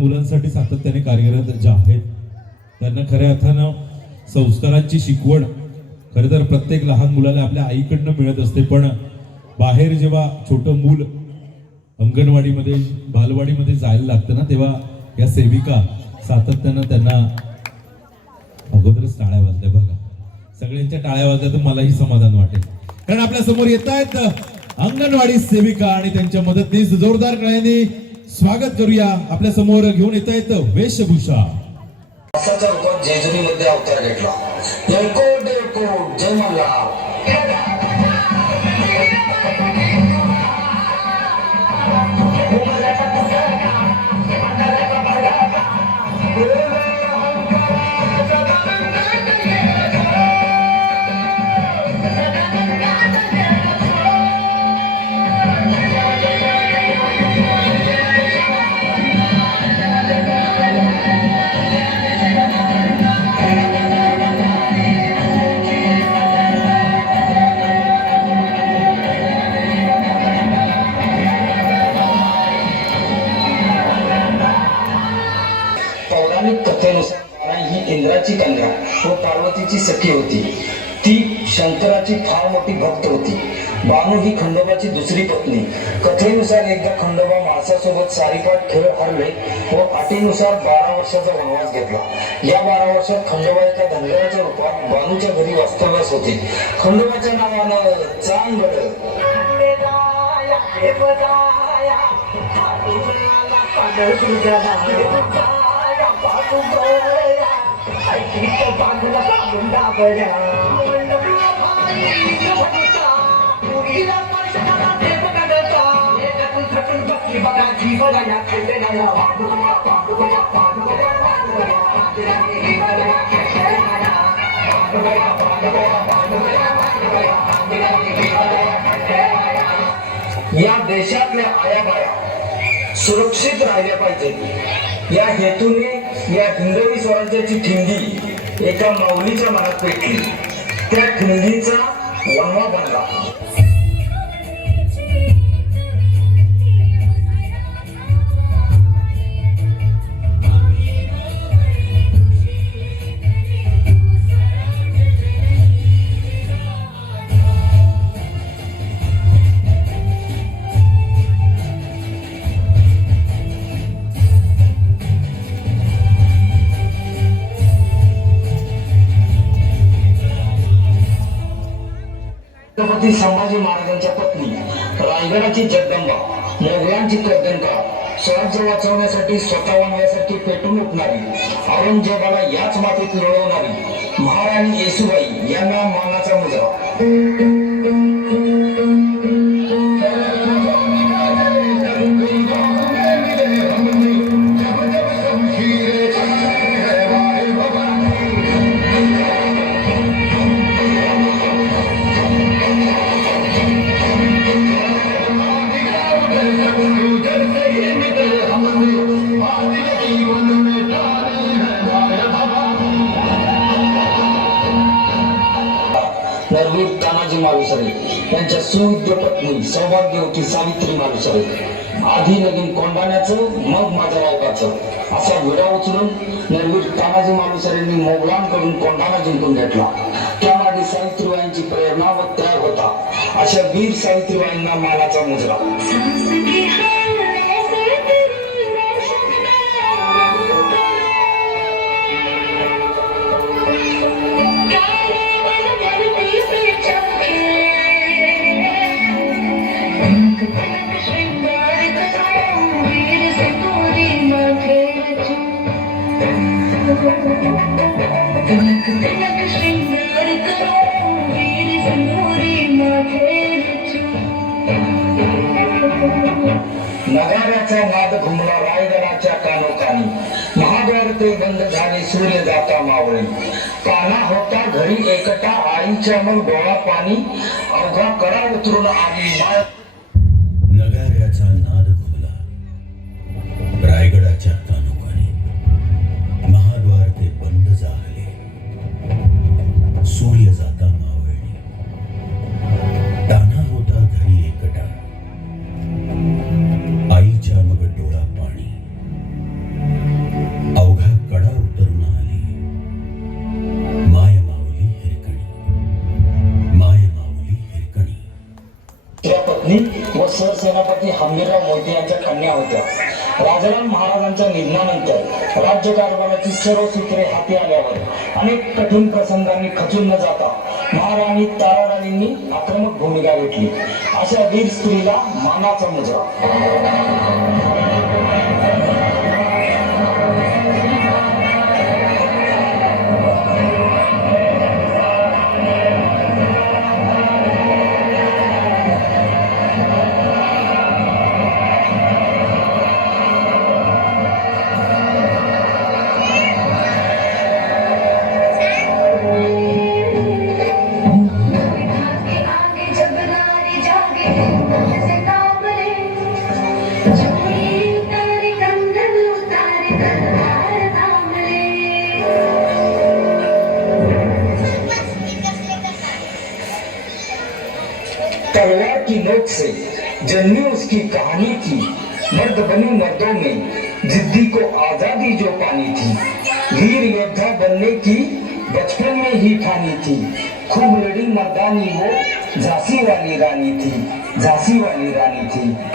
मुलांसाठी सातत्याने कार्यरत जे आहेत त्यांना खऱ्या अर्थानं संस्कारांची शिकवण खरं तर प्रत्येक लहान मुलाला आपल्या आईकडनं मिळत असते. पण बाहेर जेव्हा छोटं मूल अंगणवाडीमध्ये बालवाडीमध्ये जायला लागतं ना तेव्हा या सेविका सातत्यानं त्यांना अगोदरच टाळ्या वाजल्या बघा. सगळ्यांच्या टाळ्या वाजल्या तर मलाही समाधान वाटेल. कारण आपल्यासमोर येत आहेत अंगणवाडी सेविका आणि त्यांच्या मदतनीस जोरदार टाळ्यांनी स्वागत करूया. आपल्यासमोर घेऊन येत आहेत वेशभूषा. असाच्या रूपात जेजुरीमध्ये अवतार घेतला. जय मल्हार. ती शंकराची फार मोठी भक्त होती. बानू ही खंडोबाची दुसरी पत्नी. कथेनुसार एकदा खंडोबा माणसासोबत सारीपाट खेळ हरले व अटीनुसार बारा वर्षाचा वनवास घेतला. या बारा वर्षात खंडोबा एका धनगराच्या रूपात बानूच्या घरी वास्तव्यास होते. खंडोबाच्या नावानं चांगड या देशातल्या आयाबाया सुरक्षित राहिल्या पाहिजेत. या हेतूने या हिंदवी स्वराज्याची ठिंगी एका माऊलीच्या मनात पेटली त्या ठिंगीचा छत्रपती संभाजी महाराजांच्या पत्नी रायगडाची जगदंबा मोगलांची कर्दनका स्वराज्य वाचवण्यासाठी स्वतः वनव्यासाठी पेटून उठणारी औरंगजेबाला याच मातीत लढवणारी महाराणी येसुबाई यांना मानाचा मुजरा यांच्या पत्नी सौभाग्यवती सावित्री मालुसरे आधी लगीन कोंडाण्याचं मग माझ्या वावकाचं असा विडा उचलून नरवीर तानाजी मालुसरेंनी मोगलांकडून कोंढाणा जिंकून घेतला. त्यामागे सावित्रीबाईंची प्रेरणा व त्याग होता. अशा वीर सावित्रीबाईंना मानाचा मुजरा नगाऱ्याचा नाद घुमला रायगडाच्या कानोकानी. महाद्वार ते बंद झाले सूर्य जाता मावळे. पाना होता घरी एकटा आईच्या मग डोळा पाणी. अवघा करा उतरून आली माय व सरसेनापती हंबीरराव मोहिते यांच्या कन्या होत्या. राजाराम महाराजांच्या निधनानंतर राज्यकारभाराची सर्व सूत्रे हाती आल्यावर अनेक कठीण प्रसंगांनी खचून न जाता महाराणी ताराराणींनी आक्रमक भूमिका घेतली. अशा वीर स्त्रीला मानाचा मुजरा. की नोक से जन्मी उसकी कहानी थी। मर्द बने मर्दों में, जिद्दी को आज़ादी जो पानी थी। वीर योद्धा बनने की बचपन में ही ठानी थी। खूब लड़ी मर्दानी वो, झांसी वाली रानी थी, झांसी वाली रानी थी।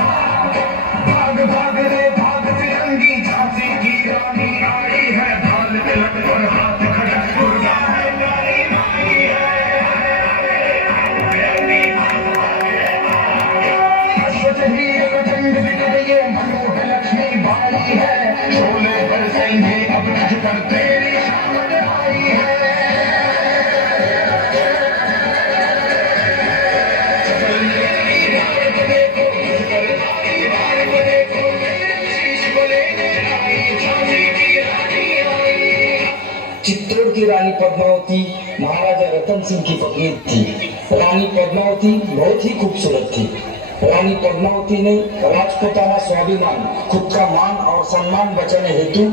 चित्तौड़ की रानी पद्मावती, महाराजा रतन सिंह की पत्नी थी। रानी पद्मावती बहुत ही खूबसूरत थी। रानी पद्मावती ने राजपुताना स्वाभिमान, खुद का मान और सम्मान बचाने हेतु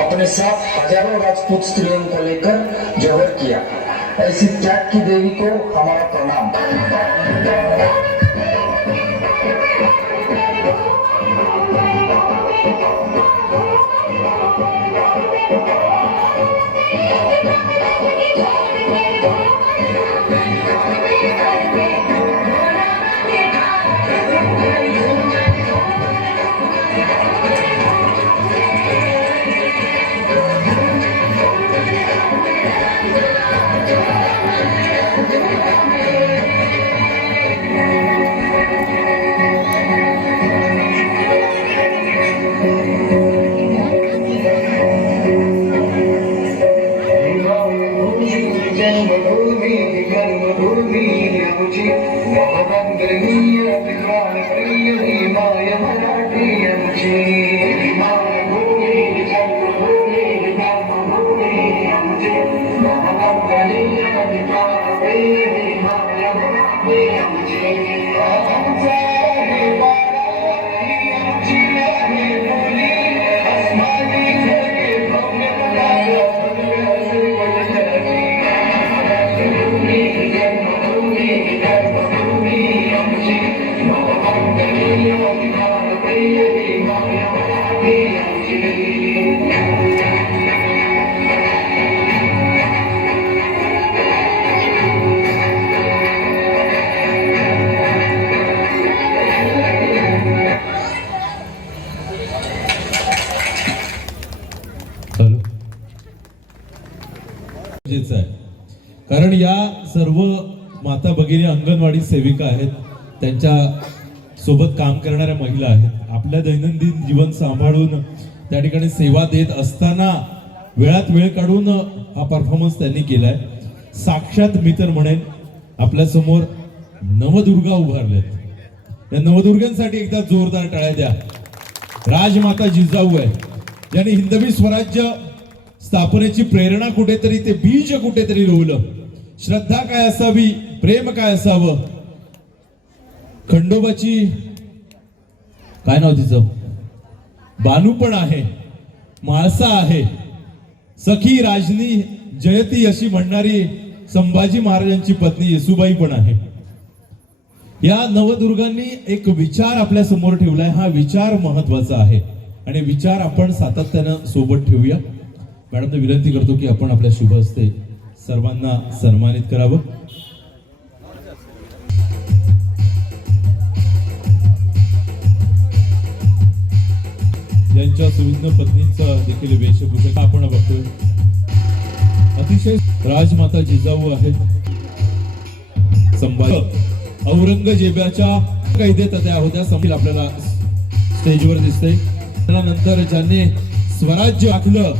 अपने साथ हज़ारों राजपूत स्त्रियों को लेकर जौहर किया। ऐसी त्याग की देवी को हमारा प्रणाम। മറച്ചി ഭഗവന്തനീയ വിഹാരപ്രിയ ഹിമായ മരാഠിയം ചെയ്യ सर्व माता भगिनी अंगणवाडी सेविका आहेत. त्यांच्यासोबत काम करणाऱ्या महिला आहेत. आपल्या दैनंदिन जीवन सांभाळून त्या ठिकाणी सेवा देत असताना वेळात वेळ काढून हा परफॉर्मन्स त्यांनी केलाय. साक्षात मी तर म्हणेन आपल्यासमोर नवदुर्गा उभारल्यात या नवदुर्गांसाठी एकदा जोरदार टाळ्या द्या. राजमाता जिजाऊ आहे ज्याने हिंदवी स्वराज्य स्थापनेची प्रेरणा कुठेतरी ते बीज कुठेतरी रोवलं. श्रद्धा काय असावी? प्रेम काय असावं? खंडोबाची काय नाव तिचं? बानू पण आहे. माळसा आहे. सखी राजनी जयती अशी म्हणणारी संभाजी महाराजांची पत्नी येसुबाई पण आहे. या नवदुर्गांनी एक विचार आपल्यासमोर ठेवलाय. हा विचार महत्त्वाचा आहे. आणि विचार आपण सातत्यानं सोबत ठेवूया. मॅडमने विनंती करतो की आपण आपल्या शुभ असते सर्वांना सन्मानित करावं. यांच्या सुविध पत्नीचा देखील वेशभूषा आपण बघतोय. अतिशय राजमाता जिजाऊ आहेत. संभाजी औरंगजेबाच्या कैदेत त्या होत्या समोर आपल्याला स्टेजवर दिसते त्यानंतर ज्यांनी स्वराज्य आखलं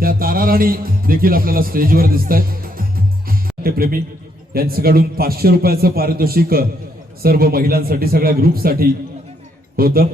त्या तारा राणी देखील आपल्याला स्टेजवर दिसत आहेत प्रेमी. यांच्याकडून पाचशे रुपयाचं पारितोषिक सर्व महिलांसाठी सगळ्या ग्रुपसाठी होतं.